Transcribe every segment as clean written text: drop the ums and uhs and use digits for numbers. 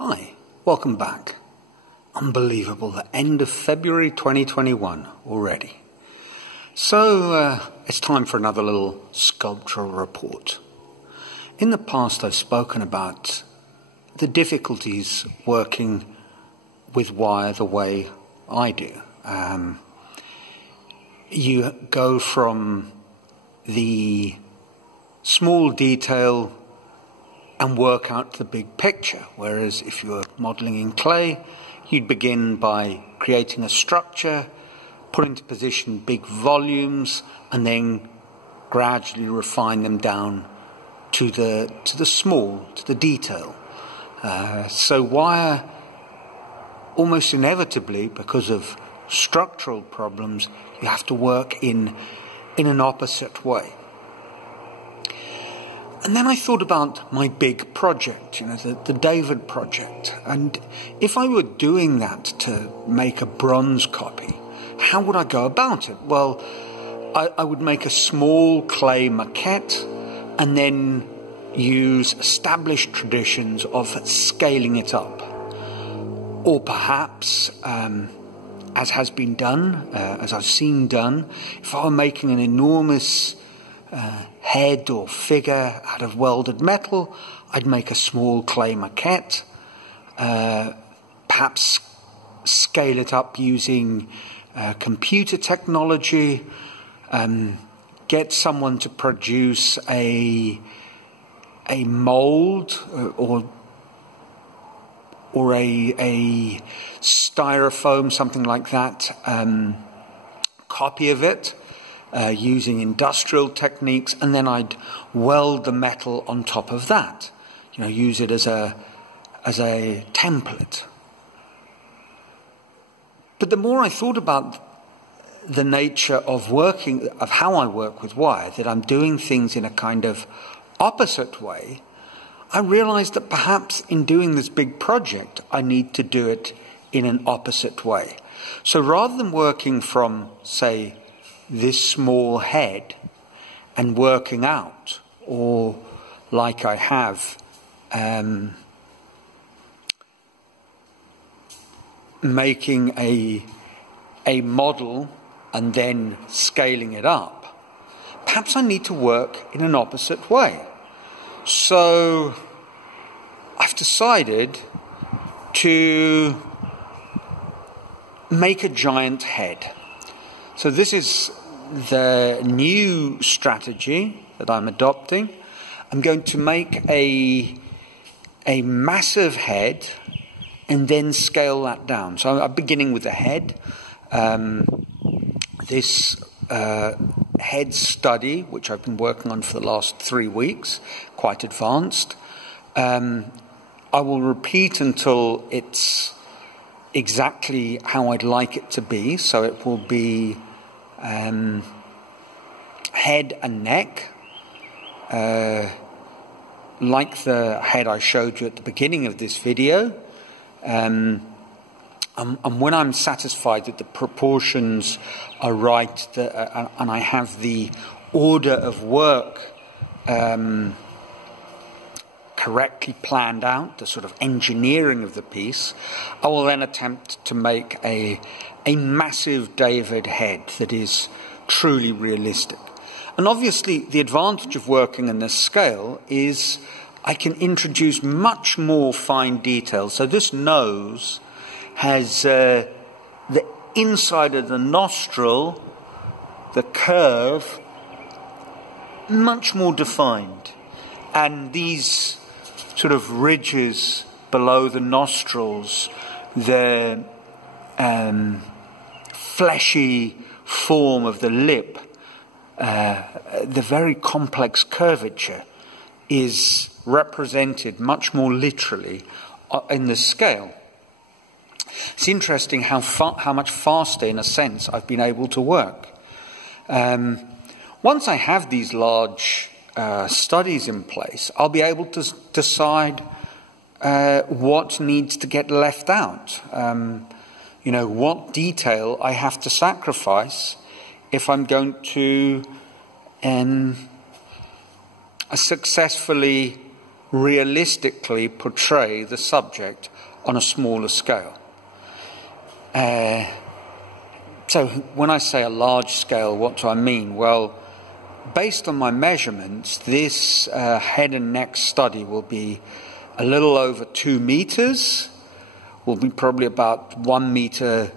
Hi, welcome back. Unbelievable, the end of February 2021 already. So it's time for another little sculptural report. In the past I've spoken about the difficulties working with wire the way I do. You go from the small detail and work out the big picture, whereas if you were modelling in clay, you'd begin by creating a structure, put into position big volumes, and then gradually refine them down to the small, to the detail. So wire, almost inevitably, because of structural problems, you have to work in an opposite way. And then I thought about my big project, the David project. And if I were doing that to make a bronze copy, how would I go about it? Well, I would make a small clay maquette and then use established traditions of scaling it up. Or perhaps, as has been done, as I've seen done, if I were making an enormous head or figure out of welded metal, I'd make a small clay maquette, perhaps scale it up using computer technology, get someone to produce a mold or a styrofoam, something like that, copy of it, using industrial techniques, and then I'd weld the metal on top of that. Use it as a template. But the more I thought about the nature of working, of how I work with wire, that I'm doing things in a kind of opposite way, I realized that perhaps in doing this big project, I need to do it in an opposite way. So rather than working from, say, this small head and working out, or like I have, making a model and then scaling it up, perhaps I need to work in an opposite way. So I've decided to make a giant head. So this is the new strategy that I'm adopting. I'm going to make a massive head and then scale that down. So I'm beginning with the head. This head study, which I've been working on for the last 3 weeks, quite advanced. I will repeat until it's exactly how I'd like it to be. So it will be head and neck, like the head I showed you at the beginning of this video. And when I'm satisfied that the proportions are right, and I have the order of work correctly planned out, the sort of engineering of the piece, I will then attempt to make a massive David head that is truly realistic. And obviously the advantage of working in this scale is I can introduce much more fine detail. So this nose has the inside of the nostril, the curve, much more defined. And these sort of ridges below the nostrils, the fleshy form of the lip, the very complex curvature is represented much more literally in the scale. It's interesting how much faster, in a sense, I've been able to work. Once I have these large studies in place, I'll be able to decide what needs to get left out. What detail I have to sacrifice if I'm going to successfully realistically portray the subject on a smaller scale. So when I say a large scale, what do I mean? Well, based on my measurements, this head and neck study will be a little over 2 meters, will be probably about 1.60 meters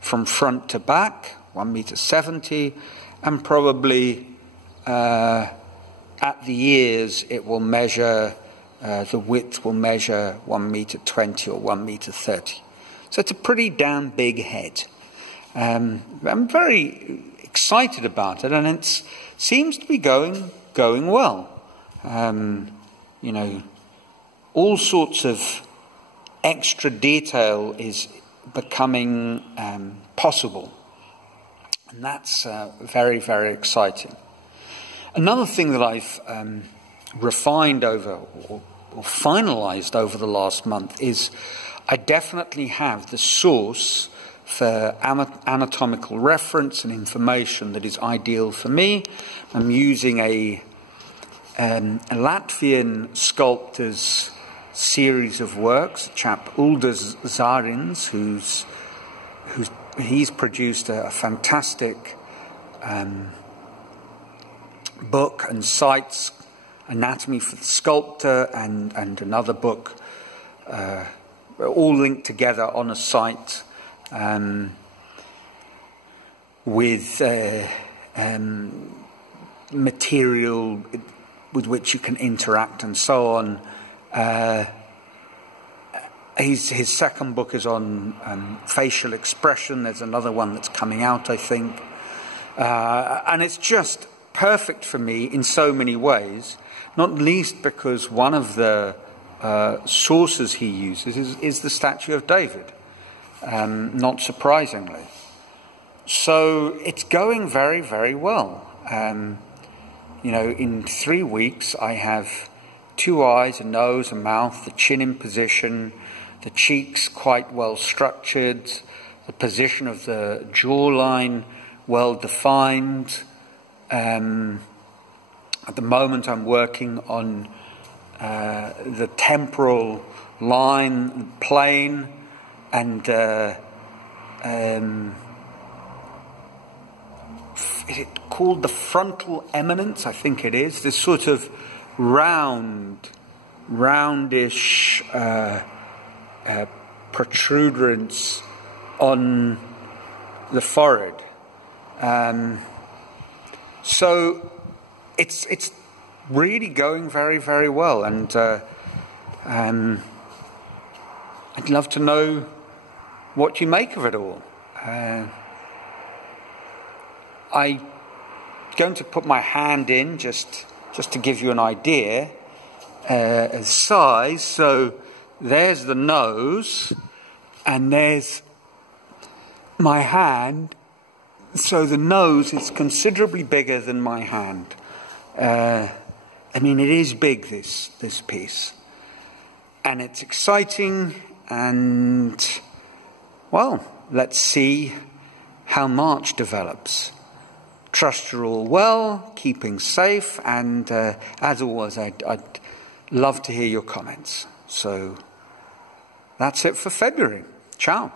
from front to back, 1.70 meters, and probably at the ears it will measure, the width will measure 1.20 meters or 1.30 meters. So it's a pretty damn big head. I'm very excited about it, and it seems to be going well. You know, all sorts of extra detail is becoming possible, and that's very, very exciting. Another thing that I've refined over or finalized over the last month is I definitely have the source for anatomical reference and information that is ideal for me. I'm using a Latvian sculptor's series of works, a chap Uldis Zārins, he's produced a fantastic book and cites Anatomy for the Sculptor and another book, all linked together on a site with material with which you can interact and so on. His second book is on facial expression. There's another one that's coming out, I think. And it's just perfect for me in so many ways, not least because one of the sources he uses is the statue of David, not surprisingly. So it's going very, very well. You know, in 3 weeks I have 2 eyes, a nose, a mouth, the chin in position, the cheeks quite well structured, the position of the jawline well defined. At the moment I'm working on the temporal line, plane, and is it called the frontal eminence? I think it is. This sort of roundish protuberance on the forehead. So it's really going very, very well, and I'd love to know what you make of it all. I'm going to put my hand in just to give you an idea of size. So there's the nose, and there's my hand. So the nose is considerably bigger than my hand. I mean, it is big, this piece. And it's exciting, and, well, let's see how March develops. Trust you're all well, keeping safe, and as always, I'd love to hear your comments. So that's it for February. Ciao.